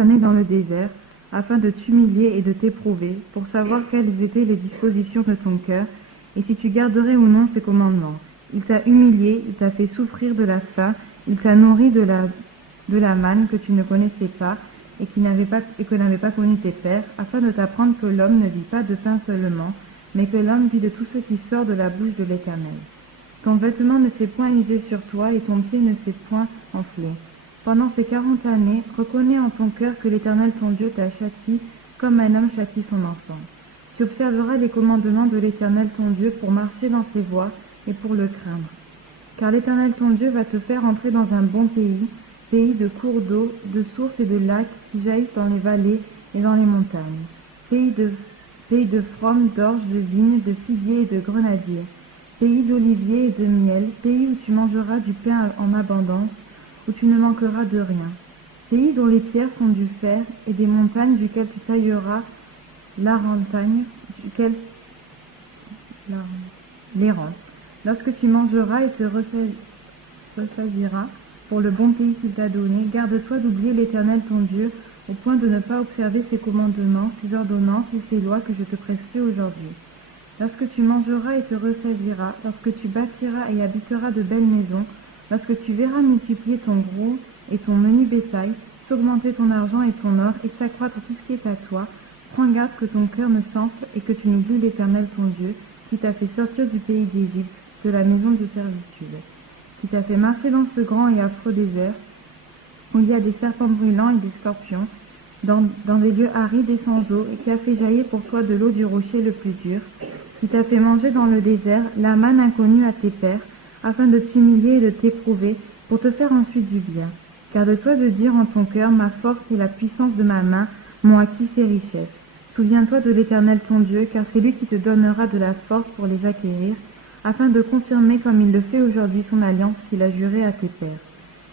amené dans le désert, afin de t'humilier et de t'éprouver, pour savoir quelles étaient les dispositions de ton cœur, et si tu garderais ou non ses commandements. Il t'a humilié, il t'a fait souffrir de la faim, il t'a nourri de la manne que tu ne connaissais pas, et que n'avaient pas connu tes pères, afin de t'apprendre que l'homme ne vit pas de pain seulement, mais que l'homme vit de tout ce qui sort de la bouche de l'Éternel. Ton vêtement ne s'est point usé sur toi, et ton pied ne s'est point enflé. Pendant ces 40 années, reconnais en ton cœur que l'Éternel ton Dieu t'a châtié comme un homme châtie son enfant. Tu observeras les commandements de l'Éternel ton Dieu pour marcher dans ses voies et pour le craindre. Car l'Éternel ton Dieu va te faire entrer dans un bon pays, pays de cours d'eau, de sources et de lacs qui jaillissent dans les vallées et dans les montagnes, pays de fromes, d'orges, de vignes, de figuiers et de grenadiers, pays d'oliviers et de miel, pays où tu mangeras du pain en abondance, où tu ne manqueras de rien, pays dont les pierres sont du fer et des montagnes duquel tu tailleras l'érentagne, l'érant. Lorsque tu mangeras et te ressaisiras pour le bon pays qu'il t'a donné, garde-toi d'oublier l'Éternel ton Dieu, au point de ne pas observer ses commandements, ses ordonnances et ses lois que je te prescris aujourd'hui. Lorsque tu mangeras et te ressaisiras, lorsque tu bâtiras et habiteras de belles maisons, lorsque tu verras multiplier ton gros et ton menu bétail, s'augmenter ton argent et ton or, et s'accroître tout ce qui est à toi, prends garde que ton cœur ne s'enfle et que tu n'oublies l'Éternel ton Dieu, qui t'a fait sortir du pays d'Égypte, de la maison de servitude, qui t'a fait marcher dans ce grand et affreux désert, où il y a des serpents brûlants et des scorpions, dans des lieux arides et sans eau, et qui a fait jaillir pour toi de l'eau du rocher le plus dur, qui t'a fait manger dans le désert la manne inconnue à tes pères, afin de t'humilier et de t'éprouver, pour te faire ensuite du bien. Garde-toi de dire en ton cœur, ma force et la puissance de ma main m'ont acquis ces richesses. Souviens-toi de l'Éternel ton Dieu, car c'est lui qui te donnera de la force pour les acquérir, afin de confirmer comme il le fait aujourd'hui son alliance qu'il a jurée à tes pères.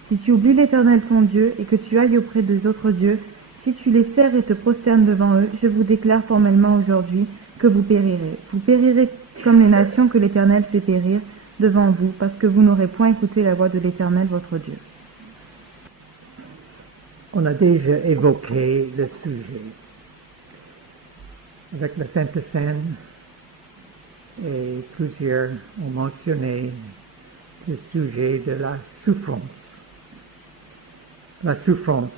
Si tu oublies l'Éternel ton Dieu, et que tu ailles auprès des autres dieux, si tu les sers et te prosternes devant eux, je vous déclare formellement aujourd'hui que vous périrez. Vous périrez comme les nations que l'Éternel fait périr devant vous, parce que vous n'aurez point écouté la voix de l'Éternel votre Dieu. On a déjà évoqué le sujet avec la Sainte Seine, et plusieurs ont mentionné le sujet de la souffrance. La souffrance.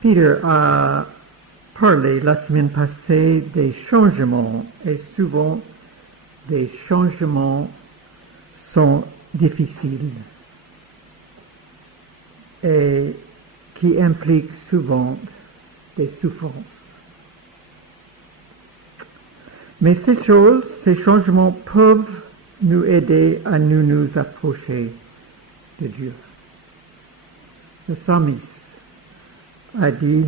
Peter a parlé la semaine passée des changements, et souvent des changements sont difficiles et qui impliquent souvent des souffrances. Mais ces changements peuvent nous aider à nous approcher de Dieu. Le psalmiste a dit,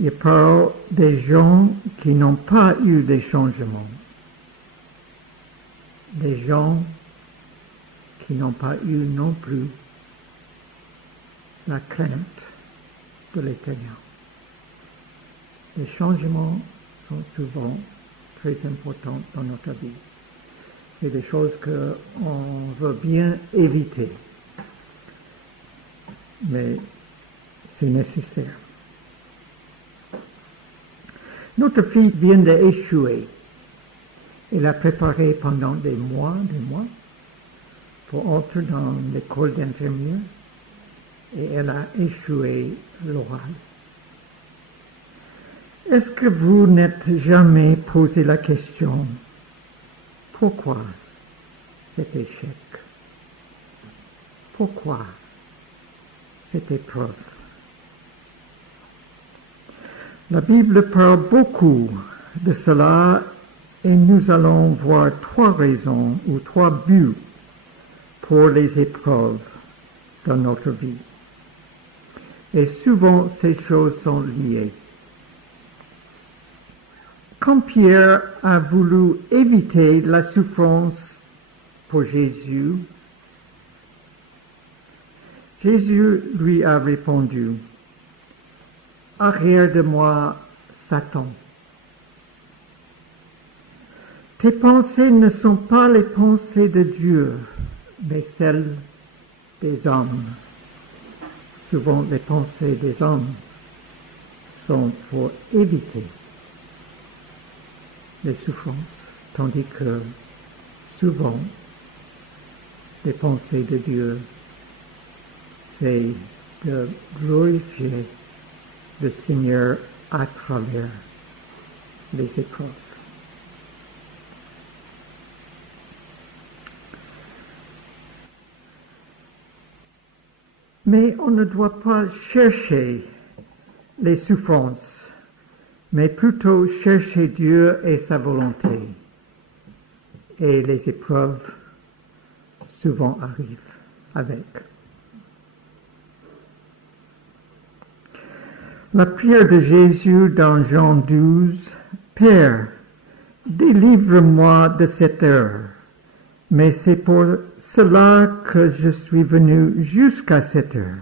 il parle des gens qui n'ont pas eu des changements, des gens qui n'ont pas eu non plus la crainte de l'Éternel. Les changements sont souvent très importants dans notre vie. C'est des choses qu'on veut bien éviter, mais c'est nécessaire. Notre fille vient d'échouer. Elle a préparé pendant des mois, pour entrer dans l'école d'infirmière, et elle a échoué l'oral. Est-ce que vous n'êtes jamais posé la question, pourquoi cet échec? Pourquoi cette épreuve? La Bible parle beaucoup de cela, et nous allons voir 3 raisons ou 3 buts pour les épreuves dans notre vie. Et souvent, ces choses sont liées. Quand Pierre a voulu éviter la souffrance pour Jésus, Jésus lui a répondu, « Arrière de moi, Satan. Tes pensées ne sont pas les pensées de Dieu, mais celles des hommes. » souvent les pensées des hommes sont pour éviter les souffrances, tandis que souvent les pensées de Dieu, c'est de glorifier le Seigneur à travers les épreuves. Mais on ne doit pas chercher les souffrances, mais plutôt chercher Dieu et sa volonté. Et les épreuves souvent arrivent avec. La prière de Jésus dans Jean 12, « Père, délivre-moi de cette heure, mais c'est pour cela que je suis venu jusqu'à cette heure.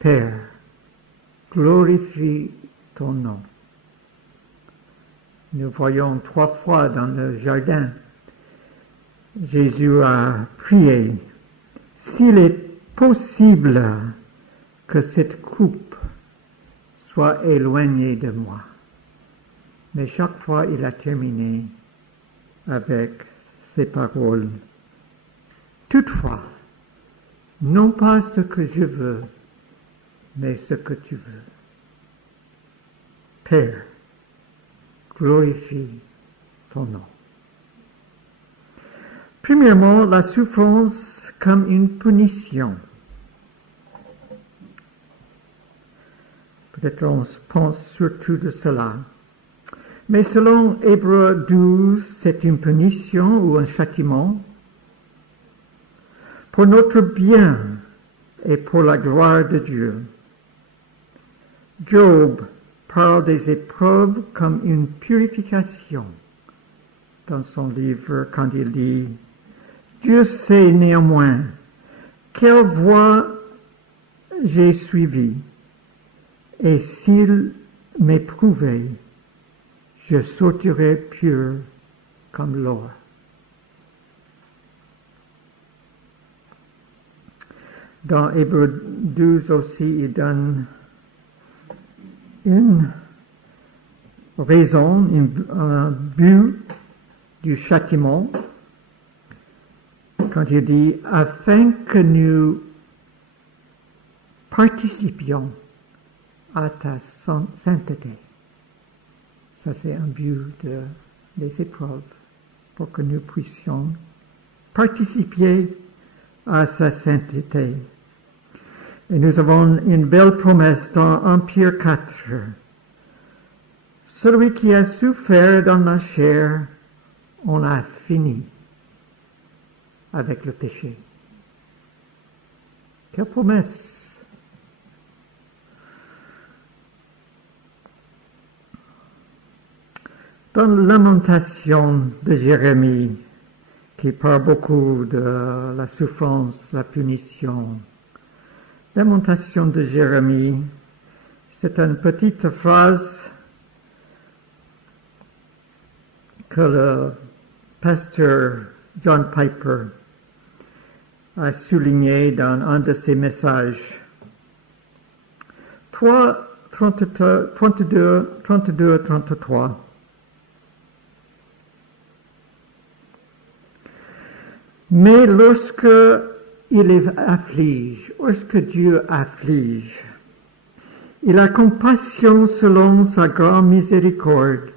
Père, glorifie ton nom. » Nous voyons 3 fois dans le jardin, Jésus a prié, « S'il est possible que cette coupe soit éloignée de moi. » Mais chaque fois, il a terminé avec ces paroles. Toutefois, non pas ce que je veux, mais ce que tu veux. Père, glorifie ton nom. Premièrement, la souffrance comme une punition. Peut-être on pense surtout de cela. Mais selon Hébreux 12, c'est une punition ou un châtiment pour notre bien et pour la gloire de Dieu. Job parle des épreuves comme une purification dans son livre quand il dit « Dieu sait néanmoins quelle voie j'ai suivie, et s'il m'éprouvait, je sortirai pur comme l'or. » Dans Hébreux 12 aussi, il donne une raison, un but du châtiment, quand il dit « afin que nous participions à ta sainteté ». Ça, c'est un but des épreuves, pour que nous puissions participer à sa sainteté. Et nous avons une belle promesse dans 1 Pierre 4. Celui qui a souffert dans la chair, on a fini avec le péché. Quelle promesse! Dans la lamentation de Jérémie, qui parle beaucoup de la souffrance, la punition, lamentation de Jérémie, c'est une petite phrase que le pasteur John Piper a souligné dans un de ses messages. 32-33. Mais lorsque il afflige, lorsque Dieu afflige, il a compassion selon sa grande miséricorde,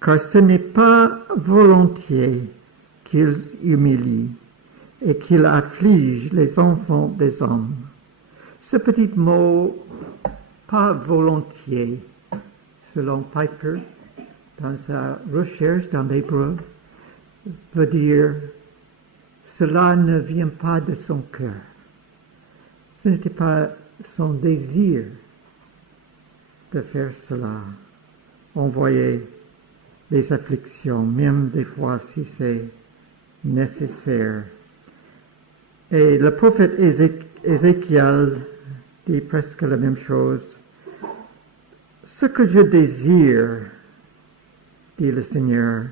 car ce n'est pas volontiers qu'il humilie et qu'il afflige les enfants des hommes. Ce petit mot, pas volontiers, selon Piper, dans sa recherche dans l'hébreu, veut dire cela ne vient pas de son cœur. Ce n'était pas son désir de faire cela. On voyait les afflictions, même des fois si c'est nécessaire. Et le prophète Ézéchiel dit presque la même chose. Ce que je désire, dit le Seigneur,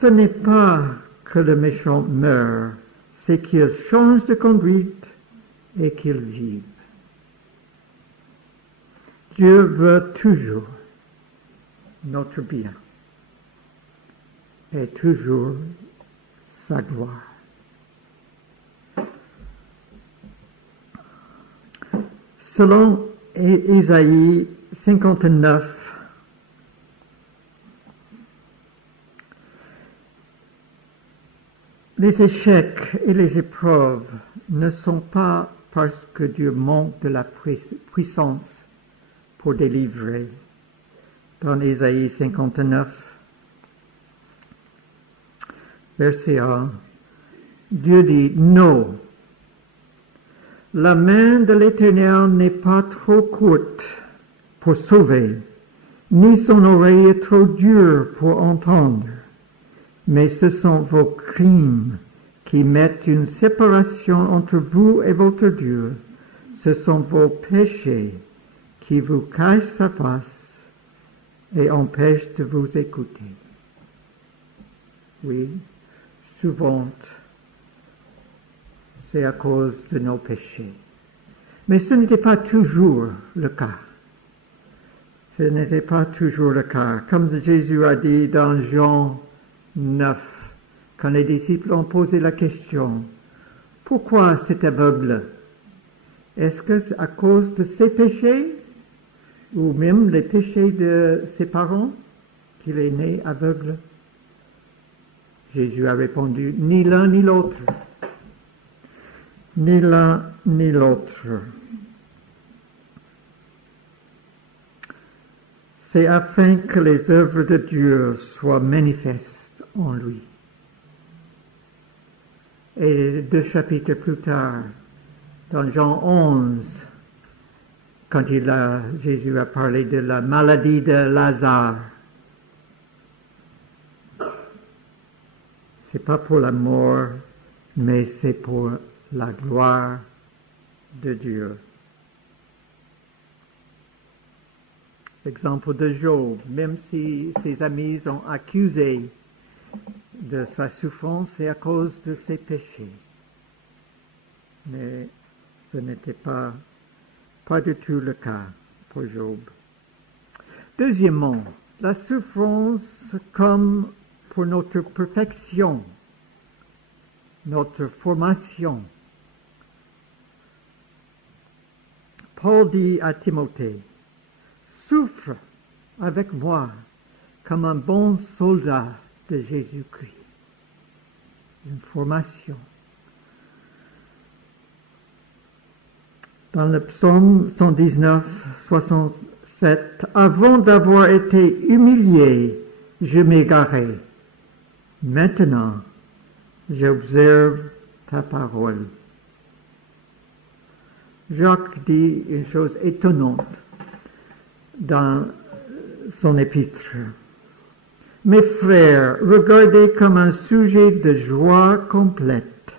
ce n'est pas que le méchant meure, c'est qu'il change de conduite et qu'il vive. Dieu veut toujours notre bien et toujours sa gloire. Selon Ésaïe 59, les échecs et les épreuves ne sont pas parce que Dieu manque de la puissance pour délivrer. Dans Ésaïe 59, verset 1, Dieu dit non. La main de l'Éternel n'est pas trop courte pour sauver, ni son oreille trop dure pour entendre. Mais ce sont vos crimes qui mettent une séparation entre vous et votre Dieu. Ce sont vos péchés qui vous cachent sa face et empêchent de vous écouter. Oui, souvent, c'est à cause de nos péchés. Mais ce n'était pas toujours le cas. Ce n'était pas toujours le cas. Comme Jésus a dit dans Jean 9, quand les disciples ont posé la question, pourquoi cet aveugle? Est-ce que c'est à cause de ses péchés ou même les péchés de ses parents qu'il est né aveugle? Jésus a répondu, ni l'un ni l'autre. Ni l'un ni l'autre. C'est afin que les œuvres de Dieu soient manifestes en lui. Et 2 chapitres plus tard, dans Jean 11, quand Jésus a parlé de la maladie de Lazare, c'est pas pour la mort, mais c'est pour la gloire de Dieu. L'exemple de Job, même si ses amis ont accusé de sa souffrance, c'est à cause de ses péchés. Mais ce n'était pas du tout le cas pour Job. Deuxièmement, la souffrance comme pour notre perfection, notre formation. Paul dit à Timothée, souffre avec moi comme un bon soldat de Jésus-Christ. Une formation. Dans le psaume 119, 67, avant d'avoir été humilié, je m'égarais. Maintenant, j'observe ta parole. Jacques dit une chose étonnante dans son épître. Mes frères, regardez comme un sujet de joie complète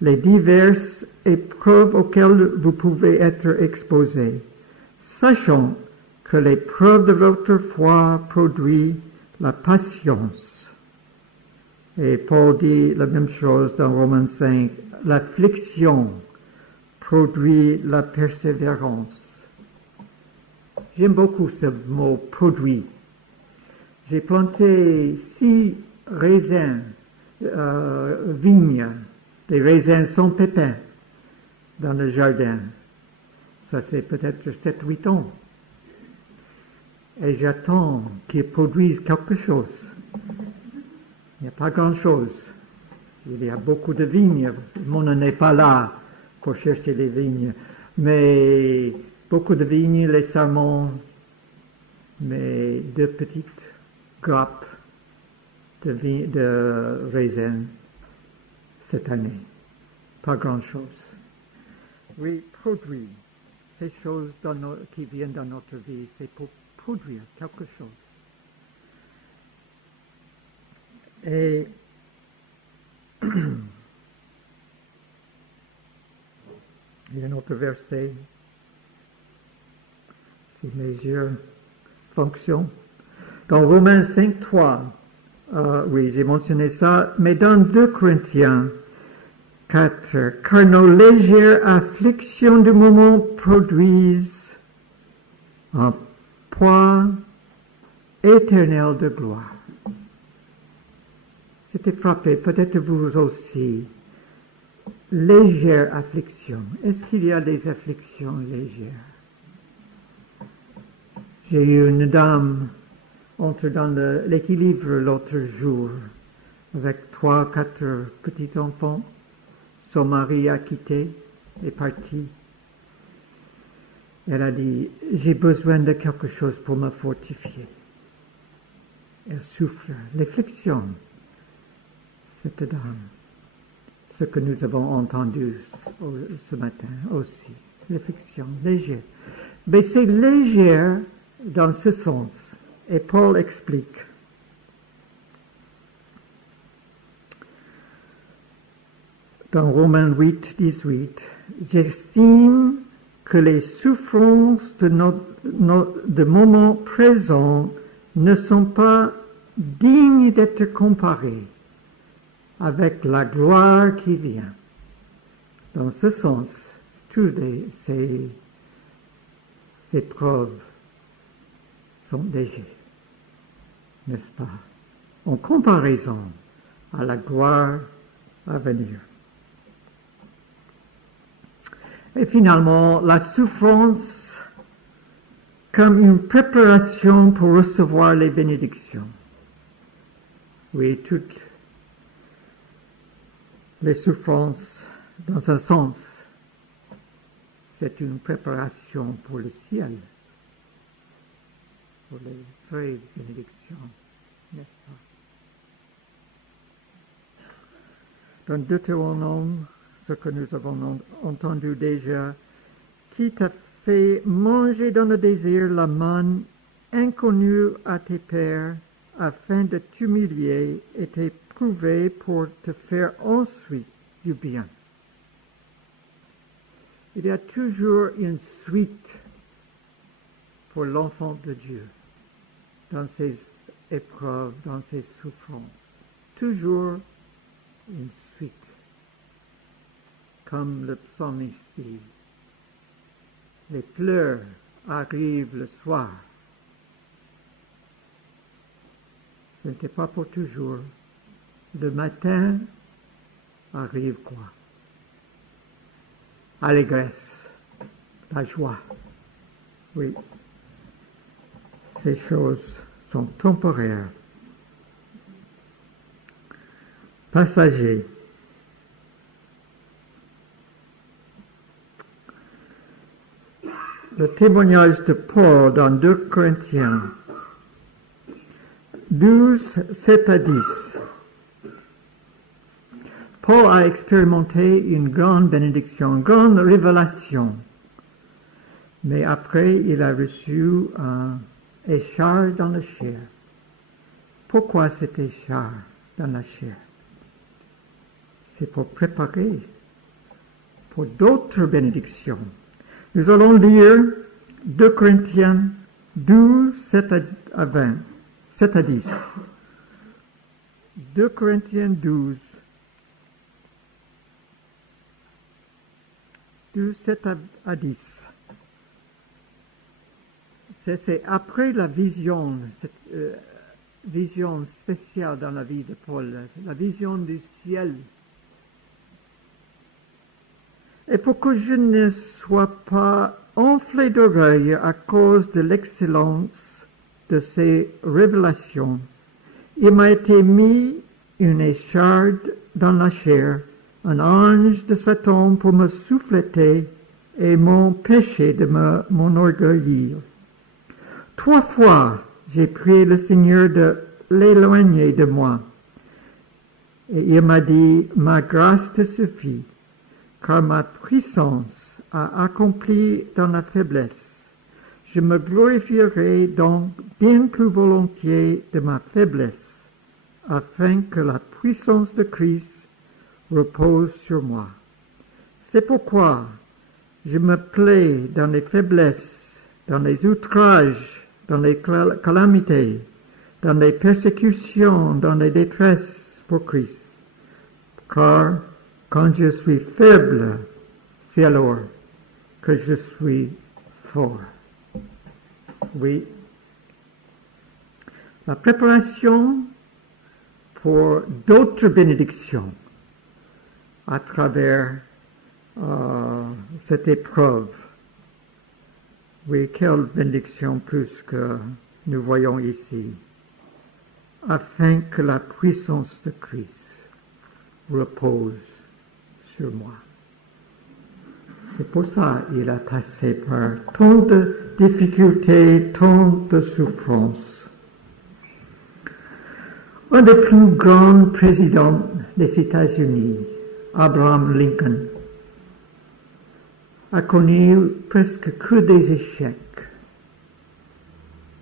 les diverses épreuves auxquelles vous pouvez être exposés, sachant que l'épreuve de votre foi produit la patience. Et Paul dit la même chose dans Romains 5, l'affliction produit la persévérance. J'aime beaucoup ce mot produit. J'ai planté 6 raisins, vignes, des raisins sans pépins dans le jardin. Ça c'est peut-être 7-8 ans. Et j'attends qu'ils produisent quelque chose. Il n'y a pas grand-chose. Il y a beaucoup de vignes. On n'est pas là pour chercher les vignes. Mais beaucoup de vignes, les sarments, mais 2 petites grappes de raisins cette année. Pas grand-chose. Oui, produire ces choses qui viennent dans notre vie, c'est pour produire quelque chose. Et il y a un autre verset. Si mes yeux fonctionnent. Dans Romains 5.3, oui, j'ai mentionné ça, mais dans 2 Corinthiens 4, car nos légères afflictions du moment produisent un poids éternel de gloire. J'étais frappé, peut-être vous aussi, légère affliction. Est-ce qu'il y a des afflictions légères? J'ai eu une dame entre dans l'équilibre l'autre jour avec 3, 4 petits-enfants. Son mari a quitté, est parti. Elle a dit, j'ai besoin de quelque chose pour me fortifier. Elle souffre. L'affliction, cette dame. Ce que nous avons entendu ce matin aussi. L'affliction légère. Mais c'est légère dans ce sens. Et Paul explique. Dans Romains 8, 18, j'estime que les souffrances de moment présent ne sont pas dignes d'être comparées avec la gloire qui vient. Dans ce sens, toutes ces épreuves sont légères, n'est-ce pas, en comparaison à la gloire à venir. Et finalement, la souffrance comme une préparation pour recevoir les bénédictions. Oui, toutes les souffrances, dans un sens, c'est une préparation pour le ciel, pour les vraies bénédictions, n'est-ce pas? Dans Deutéronome, ce que nous avons entendu déjà, qui t'a fait manger dans le désert la manne inconnue à tes pères, afin de t'humilier et t'éprouver pour te faire ensuite du bien. Il y a toujours une suite pour l'enfant de Dieu dans ses épreuves, dans ses souffrances. Toujours une suite. Comme le psalmiste dit, les pleurs arrivent le soir. Ce n'était pas pour toujours. Le matin arrive quoi? Allégresse, la joie. Oui, ces choses sont temporaires, passagers. Le témoignage de Paul dans 2 Corinthiens 12, 7 à 10. Paul a expérimenté une grande bénédiction, une grande révélation. Mais après, il a reçu un écharpe dans la chair. Pourquoi cet écharpe dans la chair? C'est pour préparer pour d'autres bénédictions. Nous allons lire 2 Corinthiens 12, 7 à 20, 7 à 10. 2 Corinthiens 12, 7 à 10. C'est après la vision, cette vision spéciale dans la vie de Paul, la vision du ciel. Et pour que je ne sois pas enflé d'orgueil à cause de l'excellence de ces révélations, il m'a été mis une écharpe dans la chair, un ange de Satan pour me souffleter et m'empêcher de m'enorgueillir. 3 fois, j'ai prié le Seigneur de l'éloigner de moi. Et il m'a dit, ma grâce te suffit, car ma puissance a accompli dans la faiblesse. Je me glorifierai donc bien plus volontiers de ma faiblesse, afin que la puissance de Christ repose sur moi. C'est pourquoi je me plais dans les faiblesses, dans les outrages, dans les calamités, dans les persécutions, dans les détresses pour Christ. Car quand je suis faible, c'est alors que je suis fort. Oui. La préparation pour d'autres bénédictions à travers cette épreuve. Oui, quelle bénédiction plus que nous voyons ici, afin que la puissance de Christ repose sur moi. C'est pour ça qu'il a passé par tant de difficultés, tant de souffrances. Un des plus grands présidents des États-Unis, Abraham Lincoln, a connu presque que des échecs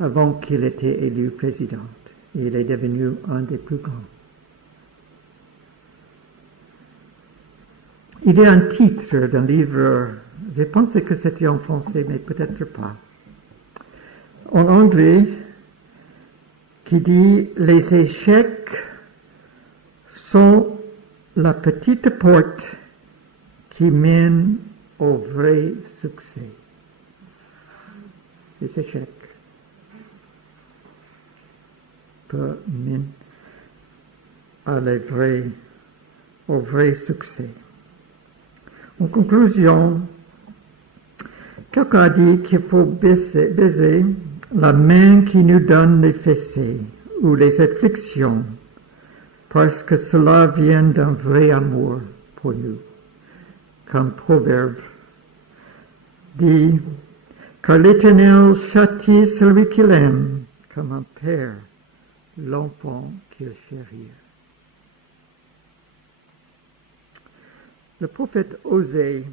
avant qu'il était élu président. Il est devenu un des plus grands. Il y a un titre d'un livre, je pensais que c'était en français, mais peut-être pas, en anglais, qui dit « Les échecs sont la petite porte qui mène au vrai succès. » Les échecs peuvent mener au vrai succès. En conclusion, quelqu'un a dit qu'il faut baiser la main qui nous donne les fessées ou les afflictions, parce que cela vient d'un vrai amour pour nous. Comme Proverbe dit, car l'Éternel châtie celui qu'il aime, comme un père l'enfant qu'il chérit. Le prophète Osée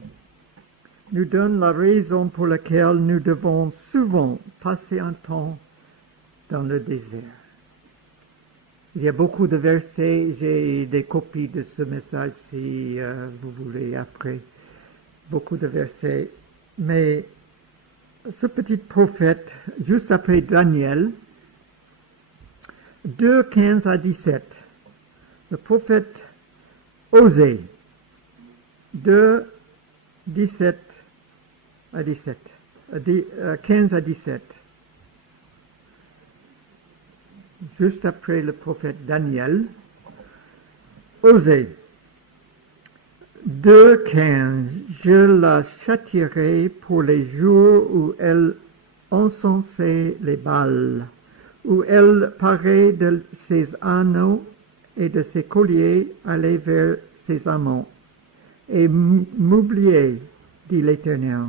nous donne la raison pour laquelle nous devons souvent passer un temps dans le désert. Il y a beaucoup de versets, j'ai des copies de ce message si vous voulez après, beaucoup de versets, mais ce petit prophète, juste après Daniel, 2, 15 à 17, le prophète Osée, 2, 17 à 17, 15 à 17. Juste après le prophète Daniel, Osée, 2, 15, je la châtierai pour les jours où elle encensait les Baals, où elle paraît de ses anneaux et de ses colliers allait vers ses amants, et m'oublier, dit l'Éternel.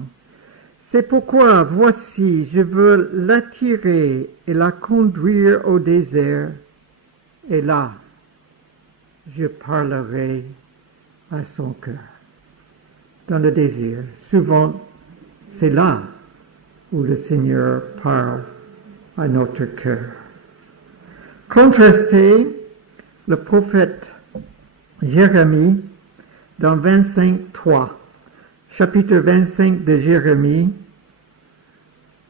C'est pourquoi, voici, je veux l'attirer et la conduire au désert, et là, je parlerai à son cœur. Dans le désert, souvent, c'est là où le Seigneur parle à notre cœur. Contrastez le prophète Jérémie dans 25:3, chapitre 25 de Jérémie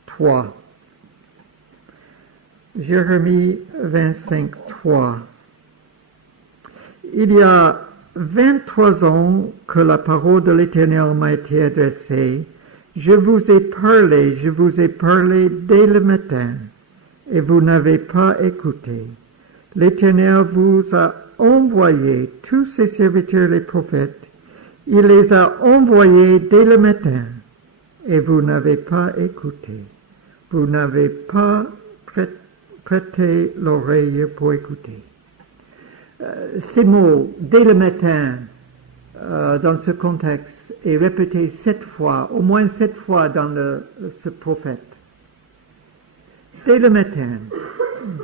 3. Jérémie 25:3. Il y a 23 ans que la parole de l'Éternel m'a été adressée. Je vous ai parlé dès le matin, et vous n'avez pas écouté. L'Éternel vous a envoyé tous ses serviteurs les prophètes. Il les a envoyés dès le matin, et vous n'avez pas écouté. Vous n'avez pas prêté l'oreille pour écouter. Ces mots, dès le matin, dans ce contexte, est répété 7 fois, au moins 7 fois dans ce prophète. Dès le matin,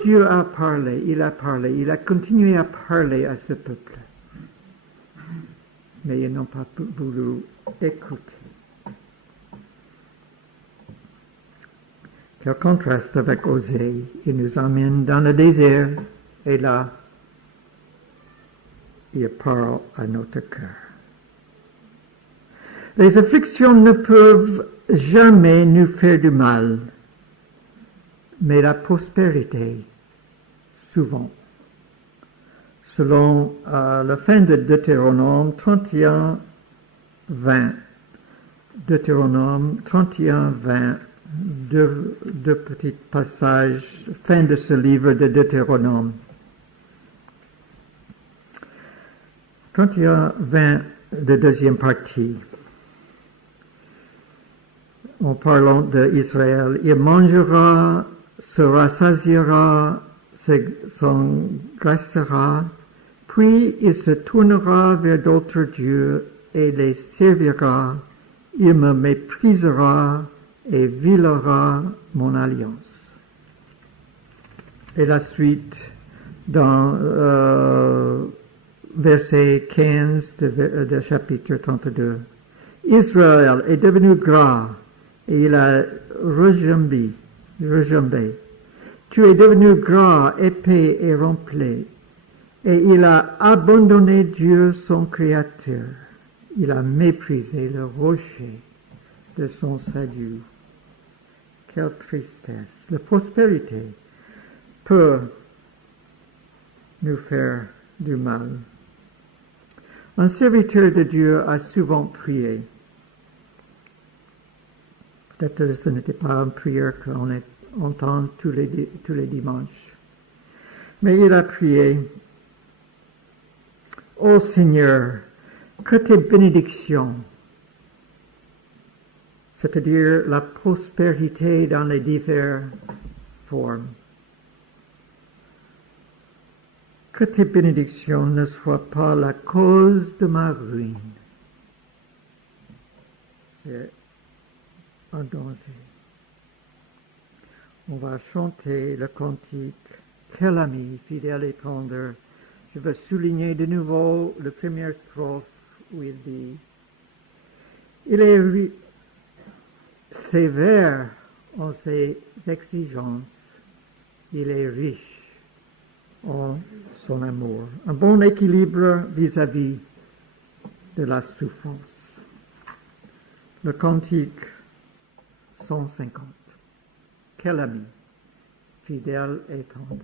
Dieu a parlé, il a continué à parler à ce peuple. Mais ils n'ont pas voulu écouter. Quel contraste avec Osée, il nous emmène dans le désert, et là, il parle à notre cœur. Les afflictions ne peuvent jamais nous faire du mal, mais la prospérité, souvent. Selon la fin de Deutéronome 31, 20. Deutéronome 31, 20 deux petits passages, fin de ce livre de Deutéronome. Quand il y a 20 de deuxième partie, en parlant d'Israël, il mangera, se rassasiera, s'engraissera, puis il se tournera vers d'autres dieux et les servira, il me méprisera et violera mon alliance. Et la suite dans verset 15 de chapitre 32. Israël est devenu gras et il a rejambé. Tu es devenu gras, épais et rempli, et il a abandonné Dieu son Créateur. Il a méprisé le rocher de son salut. Quelle tristesse! La prospérité peut nous faire du mal. Un serviteur de Dieu a souvent prié. Peut-être que ce n'était pas une prière qu'on entend tous les dimanches. Mais il a prié, « Ô Seigneur, que tes bénédictions, c'est-à-dire la prospérité dans les diverses formes, que tes bénédictions ne soient pas la cause de ma ruine. » C'est un danger. On va chanter le cantique « Quel ami fidèle et tendre ». Je veux souligner de nouveau la première strophe où il dit « Il est sévère en ses exigences, il est riche en son amour. » Un bon équilibre vis-à-vis de la souffrance. Le cantique 150. Quel ami, fidèle et tendre.